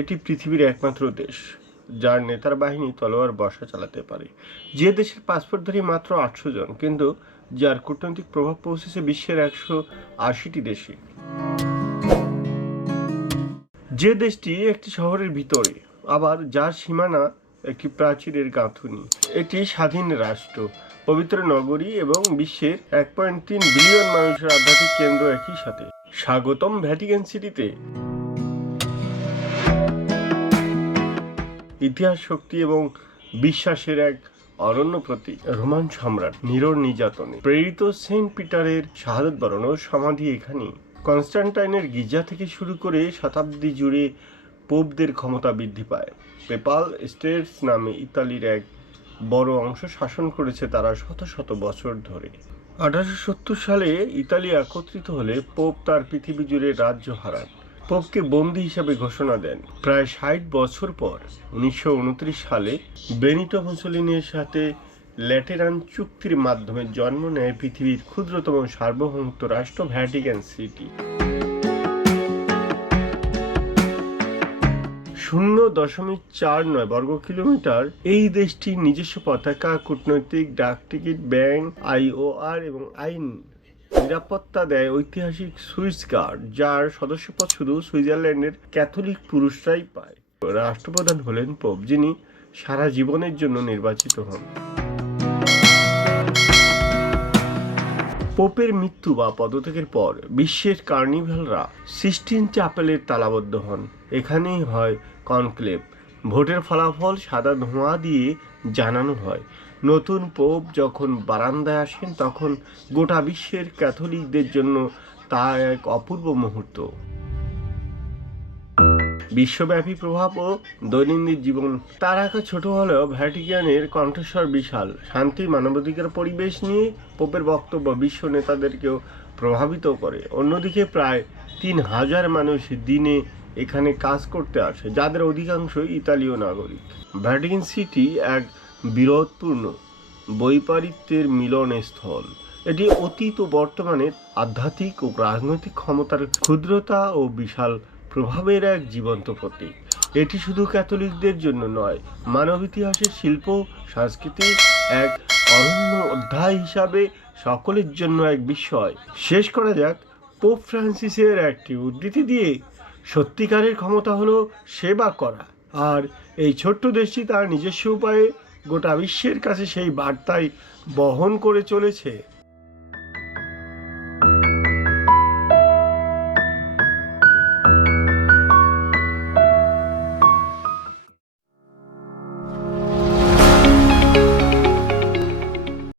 এটি পৃথিবীর একমাত্র দেশ যার নেতার বাহিনী তলোয়ার বর্ষা চালাতে পারে। যে দেশের পাসপোর্টধারী মাত্র 800 জন, কিন্তু যার কূটনৈতিক প্রভাব পৌঁছেছে বিশ্বের 180টি দেশে। যে দেশটি একটি শহরের ভিতরে, আবার যার সীমানা একটি প্রাচীরের গাঁথুনি। এটি স্বাধীন রাষ্ট্র, পবিত্র নগরী এবং বিশ্বের 1.3 বিলিয়ন মানুষের আধ্যাত্মিক কেন্দ্র একই সাথে। স্বাগতম ভ্যাটিকান সিটিতে। ইতিহাস, শক্তি এবং বিশ্বাসের এক অনন্য প্রতীক। রোমান সম্রাট নিরোর নির্যাতনে প্রেরিত সেন্ট পিটারের শাহাদত বরণ ও সমাধি এখানেই। কনস্ট্যান্টাইনের গির্জা থেকে শুরু করে শতাব্দী জুড়ে পোপদের ক্ষমতা বৃদ্ধি পায়। পেপাল স্টেটস নামে ইতালির এক বড় অংশ শাসন করেছে তারা শত শত বছর ধরে। 1870 সালে ইতালি একত্রিত হলে পোপ তার পৃথিবী জুড়ে রাজ্য হারান। পোপকে বন্দী হিসাবে ঘোষণা দেন। প্রায় 60 বছর পর 1929 সালে বেনিটো মুসোলিনির সাথে ল্যাটেরান চুক্তির মাধ্যমে জন্ম নেয় পৃথিবীর ক্ষুদ্রতম সার্বভৌমত্ব রাষ্ট্র ভ্যাটিকান সিটি। 0.49 বর্গ কিলোমিটার এই দেশটির নিজস্ব পতাকা, কূটনৈতিক, ডাকটিকিট, ব্যাংক, আইওআর এবং আইন নিরাপত্তা দেয় ঐতিহাসিক সুইস গার্ড, যার সদস্যপদ শুধু সুইজারল্যান্ডের ক্যাথলিক পুরুষরাই পায়। রাষ্ট্রপ্রধান হলেন পোপ, যিনি সারা জীবনের জন্য নির্বাচিত হন। পোপের মৃত্যু বা পদত্যাগের পর বিশ্বের কার্নিভালরা সিস্টিন চ্যাপেলের তালাবদ্ধ হন। এখানেই হয় কনক্লেভ। ভোটের ফলাফল সাদা ধোঁয়া দিয়ে জানানো হয়। নতুন পোপ যখন বারান্দায় আসেন, তখন গোটা বিশ্বের ক্যাথলিকদের জন্য তা এক অপূর্ব মুহূর্ত। বিশ্বব্যাপী প্রভাব ও দৈনন্দিন জীবন। তার আঁকা ছোট হলেও ভ্যাটিকানের কণ্ঠস্বর বিশাল। শান্তি, মানবাধিকার, পরিবেশ নিয়ে পোপের বক্তব্য বিশ্ব নেতাদেরকেও প্রভাবিত করে। অন্যদিকে প্রায় 3000 মানুষ দিনে এখানে কাজ করতে আসে, যাদের অধিকাংশই ইতালীয় নাগরিক। ভ্যাটিকান সিটি এক বিরোধপূর্ণ বৈপরীত্যের মিলনস্থল। এটি অতীত ও বর্তমানের আধ্যাত্মিক ও রাজনৈতিক ক্ষমতার ক্ষুদ্রতা ও বিশাল প্রভাবের এক জীবন্ত প্রতীক। এটি শুধু ক্যাথলিকদের জন্য নয়, মানব ইতিহাসের শিল্প সংস্কৃতি এক অনন্য অধ্যায় হিসাবে সকলের জন্য এক বিস্ময়। শেষ করা যাক পোপ ফ্রান্সিসের একটি উদ্ধৃতি দিয়ে, সত্যিকারের ক্ষমতা হলো সেবা করা। আর এই ছোট্ট দেশটি তার নিজস্ব উপায়ে গোটা বিশ্বের কাছে সেই বার্তাই বহন করে চলেছে।